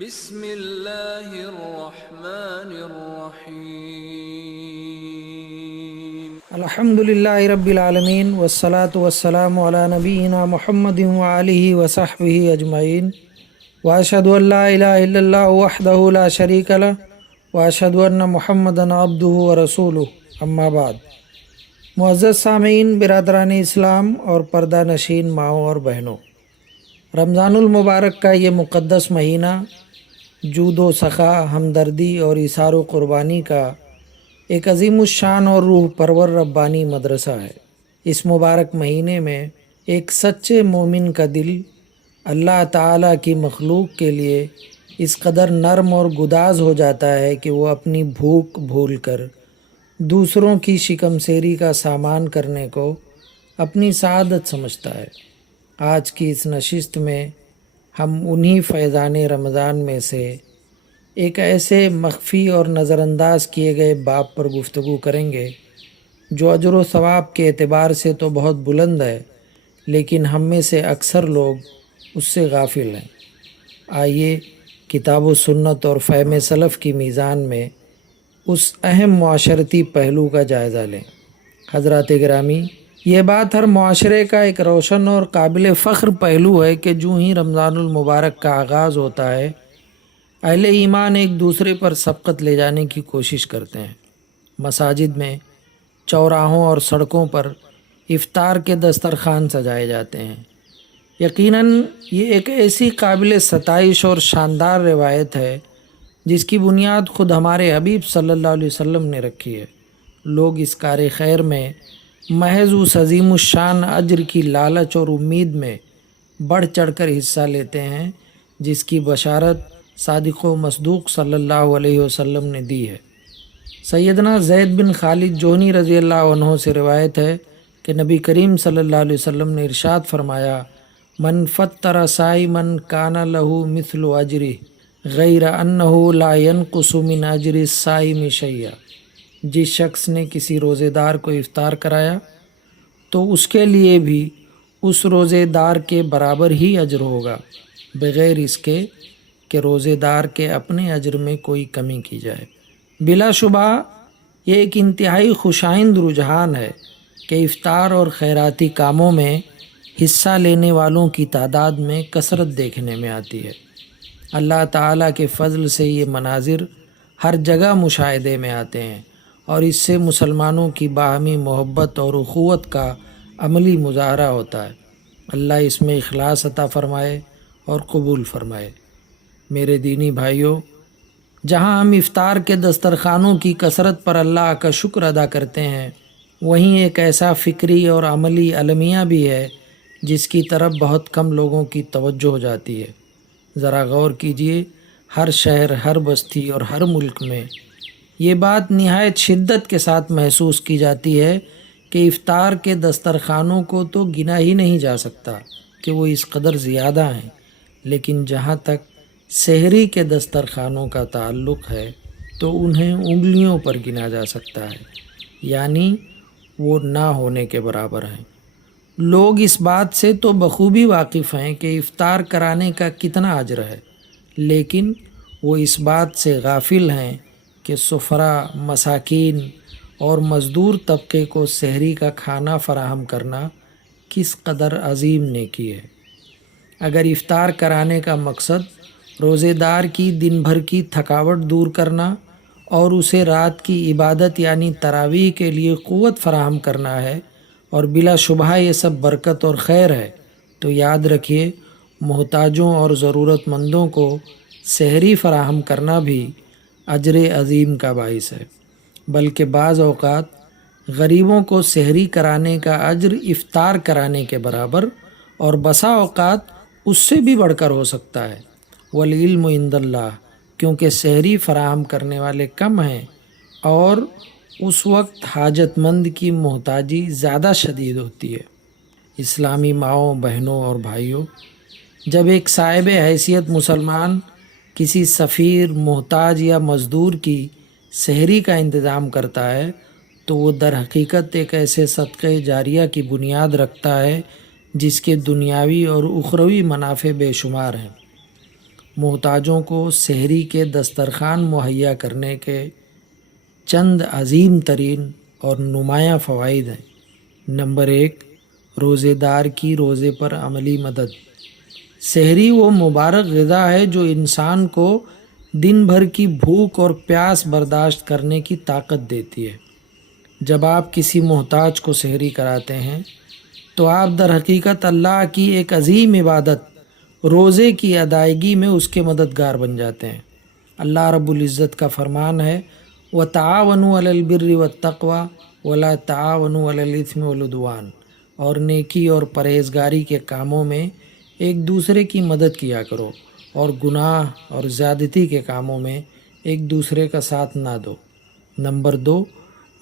بسم اللہ الرحمن الرحیم۔ الحمد للہ رب العالمین والصلاة والسلام علی نبینا محمد وآلہ وصحبہ اجمعین، واشہد ان لا الہ الا اللہ وحدہ لا شریک لہ، واشہد ان محمدا عبدہ ورسولہ، اما بعد۔ معزز سامعین، برادران اسلام اور پردہ نشین ماؤں اور بہنوں، رمضان المبارک کا یہ مقدس مہینہ جود و سخا، ہمدردی اور ایثار و قربانی کا ایک عظیم الشان اور روح پرور ربانی مدرسہ ہے۔ اس مبارک مہینے میں ایک سچے مومن کا دل اللہ تعالیٰ کی مخلوق کے لیے اس قدر نرم اور گداز ہو جاتا ہے کہ وہ اپنی بھوک بھول کر دوسروں کی شکم سیری کا سامان کرنے کو اپنی سعادت سمجھتا ہے۔ آج کی اس نشست میں ہم انہی فیضان رمضان میں سے ایک ایسے مخفی اور نظر انداز کیے گئے باب پر گفتگو کریں گے جو اجر و ثواب کے اعتبار سے تو بہت بلند ہے، لیکن ہم میں سے اکثر لوگ اس سے غافل ہیں۔ آئیے کتاب و سنت اور فہم سلف کی میزان میں اس اہم معاشرتی پہلو کا جائزہ لیں۔ حضرات گرامی، یہ بات ہر معاشرے کا ایک روشن اور قابل فخر پہلو ہے کہ جو ہی رمضان المبارک کا آغاز ہوتا ہے، اہل ایمان ایک دوسرے پر سبقت لے جانے کی کوشش کرتے ہیں۔ مساجد میں، چوراہوں اور سڑکوں پر افطار کے دسترخوان سجائے جاتے ہیں۔ یقیناً یہ ایک ایسی قابل ستائش اور شاندار روایت ہے جس کی بنیاد خود ہمارے حبیب صلی اللہ علیہ وسلم نے رکھی ہے۔ لوگ اس کار خیر میں محض اس عظیم الشان اجر کی لالچ اور امید میں بڑھ چڑھ کر حصہ لیتے ہیں جس کی بشارت صادق و مصدوق صلی اللہ علیہ وسلم نے دی ہے۔ سیدنا زید بن خالد جوہنی رضی اللہ عنہ سے روایت ہے کہ نبی کریم صلی اللہ علیہ وسلم نے ارشاد فرمایا، من فطر صائما کان لہ مثل اجرہ غیر انہ لا ینقص من اجر الصائم شیئا۔ جس شخص نے کسی روزے دار کو افطار کرایا تو اس کے لیے بھی اس روزے دار کے برابر ہی اجر ہوگا، بغیر اس کے کہ روزے دار کے اپنے اجر میں کوئی کمی کی جائے۔ بلا شبہ یہ ایک انتہائی خوشائند رجحان ہے کہ افطار اور خیراتی کاموں میں حصہ لینے والوں کی تعداد میں کثرت دیکھنے میں آتی ہے۔ اللہ تعالیٰ کے فضل سے یہ مناظر ہر جگہ مشاہدے میں آتے ہیں اور اس سے مسلمانوں کی باہمی محبت اور اخوت کا عملی مظاہرہ ہوتا ہے۔ اللہ اس میں اخلاص عطا فرمائے اور قبول فرمائے۔ میرے دینی بھائیوں، جہاں ہم افطار کے دسترخوانوں کی کثرت پر اللہ کا شکر ادا کرتے ہیں، وہیں ایک ایسا فکری اور عملی المیہ بھی ہے جس کی طرف بہت کم لوگوں کی توجہ ہو جاتی ہے۔ ذرا غور کیجئے، ہر شہر، ہر بستی اور ہر ملک میں یہ بات نہایت شدت کے ساتھ محسوس کی جاتی ہے کہ افطار کے دسترخوانوں کو تو گنا ہی نہیں جا سکتا کہ وہ اس قدر زیادہ ہیں، لیکن جہاں تک سحری کے دسترخوانوں کا تعلق ہے تو انہیں انگلیوں پر گنا جا سکتا ہے، یعنی وہ نہ ہونے کے برابر ہیں۔ لوگ اس بات سے تو بخوبی واقف ہیں کہ افطار کرانے کا کتنا اجر ہے، لیکن وہ اس بات سے غافل ہیں کہ سفرا، مساکین اور مزدور طبقے کو سحری کا کھانا فراہم کرنا کس قدر عظیم نیکی ہے۔ اگر افطار کرانے کا مقصد روزے دار کی دن بھر کی تھکاوٹ دور کرنا اور اسے رات کی عبادت یعنی تراویح کے لیے قوت فراہم کرنا ہے، اور بلا شبہ یہ سب برکت اور خیر ہے، تو یاد رکھیے محتاجوں اور ضرورت مندوں کو سحری فراہم کرنا بھی اجر عظیم کا باعث ہے، بلکہ بعض اوقات غریبوں کو سحری کرانے کا اجر افطار کرانے کے برابر اور بسا اوقات اس سے بھی بڑھ کر ہو سکتا ہے۔ والعلم عند اللہ، کیونکہ سحری فراہم کرنے والے کم ہیں اور اس وقت حاجت مند کی محتاجی زیادہ شدید ہوتی ہے۔ اسلامی ماؤں، بہنوں اور بھائیوں، جب ایک صاحب حیثیت مسلمان کسی سفیر، محتاج یا مزدور کی سحری کا انتظام کرتا ہے تو وہ در حقیقت ایک ایسے صدقہ جاریہ کی بنیاد رکھتا ہے جس کے دنیاوی اور اخروی منافع بے شمار ہیں۔ محتاجوں کو سحری کے دسترخوان مہیا کرنے کے چند عظیم ترین اور نمایاں فوائد ہیں۔ نمبر 1، روزے دار کی روزے پر عملی مدد۔ سحری وہ مبارک غذا ہے جو انسان کو دن بھر کی بھوک اور پیاس برداشت کرنے کی طاقت دیتی ہے۔ جب آپ کسی محتاج کو سحری کراتے ہیں تو آپ در حقیقت اللہ کی ایک عظیم عبادت روزے کی ادائیگی میں اس کے مددگار بن جاتے ہیں۔ اللہ رب العزت کا فرمان ہے وَتَعَاوَنُوا عَلَى الْبِرِّ وَالتَّقْوَى وَلَا تَعَاوَنُوا عَلَى الْإِثْمِ وَالْعُدْوَانِ، اور نیکی اور پرہیزگاری کے کاموں میں ایک دوسرے کی مدد کیا کرو اور گناہ اور زیادتی کے کاموں میں ایک دوسرے کا ساتھ نہ دو۔ نمبر 2،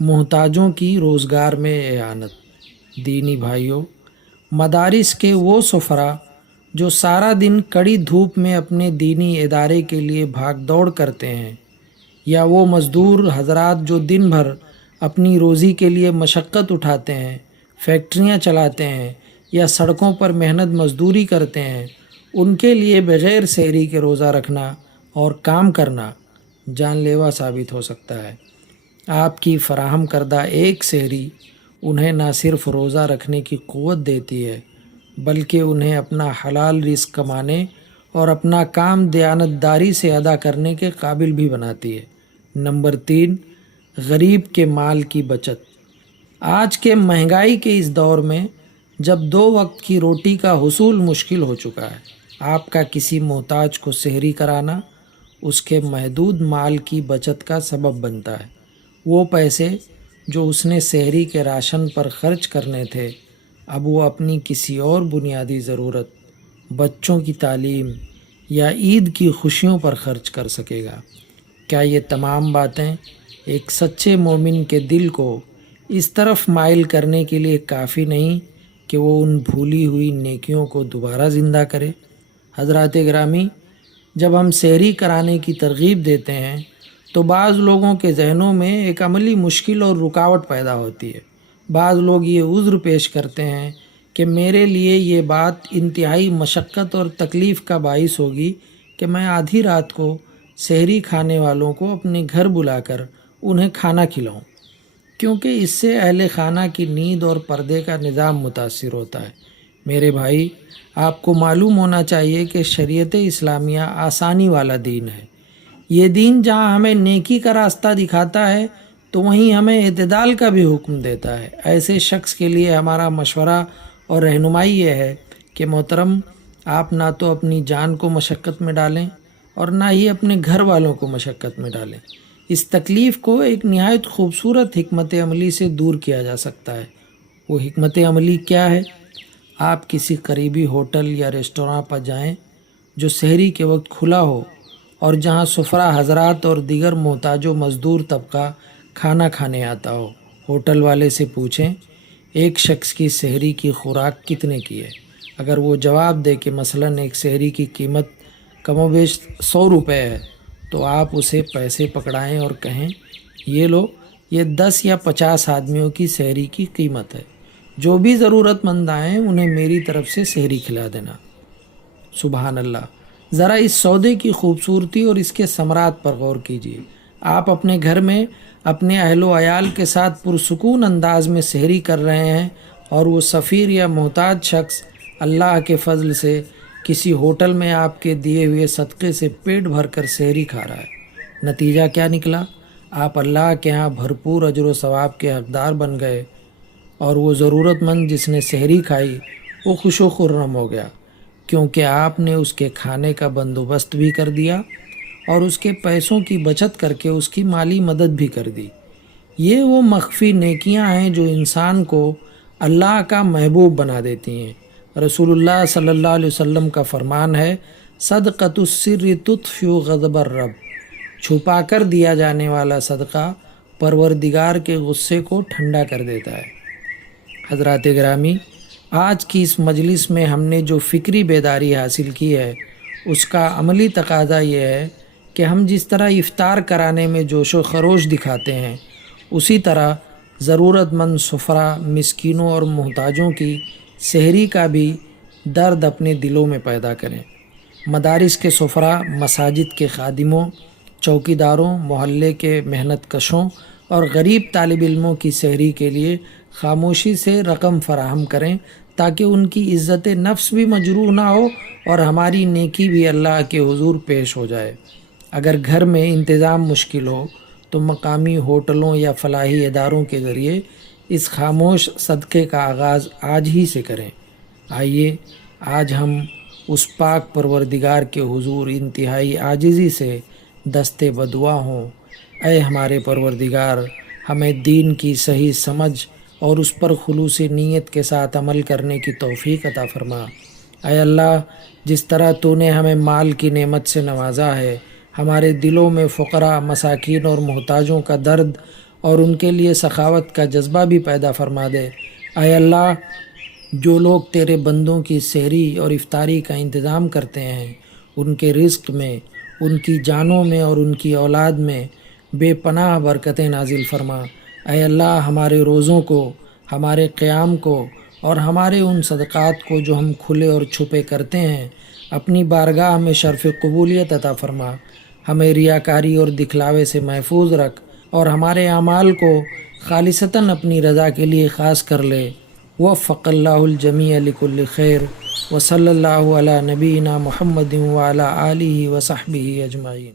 محتاجوں کی روزگار میں اعانت۔ دینی بھائیوں، مدارس کے وہ سفراء جو سارا دن کڑی دھوپ میں اپنے دینی ادارے کے لیے بھاگ دوڑ کرتے ہیں، یا وہ مزدور حضرات جو دن بھر اپنی روزی کے لیے مشقت اٹھاتے ہیں، فیکٹریاں چلاتے ہیں یا سڑکوں پر محنت مزدوری کرتے ہیں، ان کے لیے بغیر سحری کے روزہ رکھنا اور کام کرنا جان لیوا ثابت ہو سکتا ہے۔ آپ کی فراہم کردہ ایک سحری انہیں نہ صرف روزہ رکھنے کی قوت دیتی ہے بلکہ انہیں اپنا حلال رزق کمانے اور اپنا کام دیانتداری سے ادا کرنے کے قابل بھی بناتی ہے۔ نمبر 3، غریب کے مال کی بچت۔ آج کے مہنگائی کے اس دور میں جب 2 وقت کی روٹی کا حصول مشکل ہو چکا ہے، آپ کا کسی محتاج کو سحری کرانا اس کے محدود مال کی بچت کا سبب بنتا ہے۔ وہ پیسے جو اس نے سحری کے راشن پر خرچ کرنے تھے، اب وہ اپنی کسی اور بنیادی ضرورت، بچوں کی تعلیم یا عید کی خوشیوں پر خرچ کر سکے گا۔ کیا یہ تمام باتیں ایک سچے مومن کے دل کو اس طرف مائل کرنے کے لیے کافی نہیں کہ وہ ان بھولی ہوئی نیکیوں کو دوبارہ زندہ کرے؟ حضرات گرامی، جب ہم سحری کرانے کی ترغیب دیتے ہیں تو بعض لوگوں کے ذہنوں میں ایک عملی مشکل اور رکاوٹ پیدا ہوتی ہے۔ بعض لوگ یہ عذر پیش کرتے ہیں کہ میرے لیے یہ بات انتہائی مشقت اور تکلیف کا باعث ہوگی کہ میں آدھی رات کو سحری کھانے والوں کو اپنے گھر بلا کر انہیں کھانا کھلاؤں، کیونکہ اس سے اہل خانہ کی نیند اور پردے کا نظام متاثر ہوتا ہے۔ میرے بھائی، آپ کو معلوم ہونا چاہیے کہ شریعت اسلامیہ آسانی والا دین ہے۔ یہ دین جہاں ہمیں نیکی کا راستہ دکھاتا ہے تو وہیں ہمیں اعتدال کا بھی حکم دیتا ہے۔ ایسے شخص کے لیے ہمارا مشورہ اور رہنمائی یہ ہے کہ محترم، آپ نہ تو اپنی جان کو مشقت میں ڈالیں اور نہ ہی اپنے گھر والوں کو مشقت میں ڈالیں۔ اس تکلیف کو ایک نہایت خوبصورت حکمت عملی سے دور کیا جا سکتا ہے۔ وہ حکمت عملی کیا ہے؟ آپ کسی قریبی ہوٹل یا ریسٹوراں پر جائیں جو سحری کے وقت کھلا ہو اور جہاں سفراء حضرات اور دیگر محتاج و مزدور طبقہ کھانا کھانے آتا ہو۔ ہوٹل والے سے پوچھیں ایک شخص کی سحری کی خوراک کتنے کی ہے۔ اگر وہ جواب دے کہ مثلاً ایک سحری کی قیمت کم و بیش 100 روپے ہے، تو آپ اسے پیسے پکڑائیں اور کہیں یہ لو، یہ 10 یا 50 آدمیوں کی سحری کی قیمت ہے، جو بھی ضرورت مند آئیں انہیں میری طرف سے سحری کھلا دینا۔ سبحان اللہ! ذرا اس سودے کی خوبصورتی اور اس کے ثمرات پر غور کیجیے۔ آپ اپنے گھر میں اپنے اہل و عیال کے ساتھ پرسکون انداز میں سحری کر رہے ہیں اور وہ سفیر یا محتاج شخص اللہ کے فضل سے کسی ہوٹل میں آپ کے دیے ہوئے صدقے سے پیٹ بھر کر سحری کھا رہا ہے۔ نتیجہ کیا نکلا؟ آپ اللہ کے ہاں بھرپور اجر و ثواب کے حقدار بن گئے، اور وہ ضرورت مند جس نے سحری کھائی وہ خوش و خرم ہو گیا، کیونکہ آپ نے اس کے کھانے کا بندوبست بھی کر دیا اور اس کے پیسوں کی بچت کر کے اس کی مالی مدد بھی کر دی۔ یہ وہ مخفی نیکیاں ہیں جو انسان کو اللہ کا محبوب بنا دیتی ہیں۔ رسول اللہ صلی اللہ علیہ وسلم کا فرمان ہے صدقۃ السر تطفئ غضب الرب، چھپا کر دیا جانے والا صدقہ پروردگار کے غصے کو ٹھنڈا کر دیتا ہے۔ حضرات گرامی، آج کی اس مجلس میں ہم نے جو فکری بیداری حاصل کی ہے اس کا عملی تقاضا یہ ہے کہ ہم جس طرح افطار کرانے میں جوش و خروش دکھاتے ہیں، اسی طرح ضرورت مند سفراء، مسکینوں اور محتاجوں کی سحری کا بھی درد اپنے دلوں میں پیدا کریں۔ مدارس کے سفراء، مساجد کے خادموں، چوکیداروں، محلے کے محنت کشوں اور غریب طالب علموں کی سحری کے لیے خاموشی سے رقم فراہم کریں تاکہ ان کی عزت نفس بھی مجروح نہ ہو اور ہماری نیکی بھی اللہ کے حضور پیش ہو جائے۔ اگر گھر میں انتظام مشکل ہو تو مقامی ہوٹلوں یا فلاحی اداروں کے ذریعے اس خاموش صدقے کا آغاز آج ہی سے کریں۔ آئیے آج ہم اس پاک پروردگار کے حضور انتہائی عاجزی سے دستے بدعا ہوں۔ اے ہمارے پروردگار، ہمیں دین کی صحیح سمجھ اور اس پر خلوص نیت کے ساتھ عمل کرنے کی توفیق عطا فرما۔ اے اللہ، جس طرح تو نے ہمیں مال کی نعمت سے نوازا ہے، ہمارے دلوں میں فقراء، مساکین اور محتاجوں کا درد اور ان کے لیے سخاوت کا جذبہ بھی پیدا فرما دے۔ اے اللہ، جو لوگ تیرے بندوں کی سحری اور افطاری کا انتظام کرتے ہیں، ان کے رزق میں، ان کی جانوں میں اور ان کی اولاد میں بے پناہ برکتیں نازل فرما۔ اے اللہ، ہمارے روزوں کو، ہمارے قیام کو اور ہمارے ان صدقات کو جو ہم کھلے اور چھپے کرتے ہیں، اپنی بارگاہ میں شرف قبولیت عطا فرما۔ ہمیں ریاکاری اور دکھلاوے سے محفوظ رکھ اور ہمارے اعمال کو خالصتاً اپنی رضا کے لیے خاص کر لے۔ وفق اللہ الجمیع لکل خیر، وصلی اللہ علی نبینا محمد وعلی آلہ وصحبہ اجمعین۔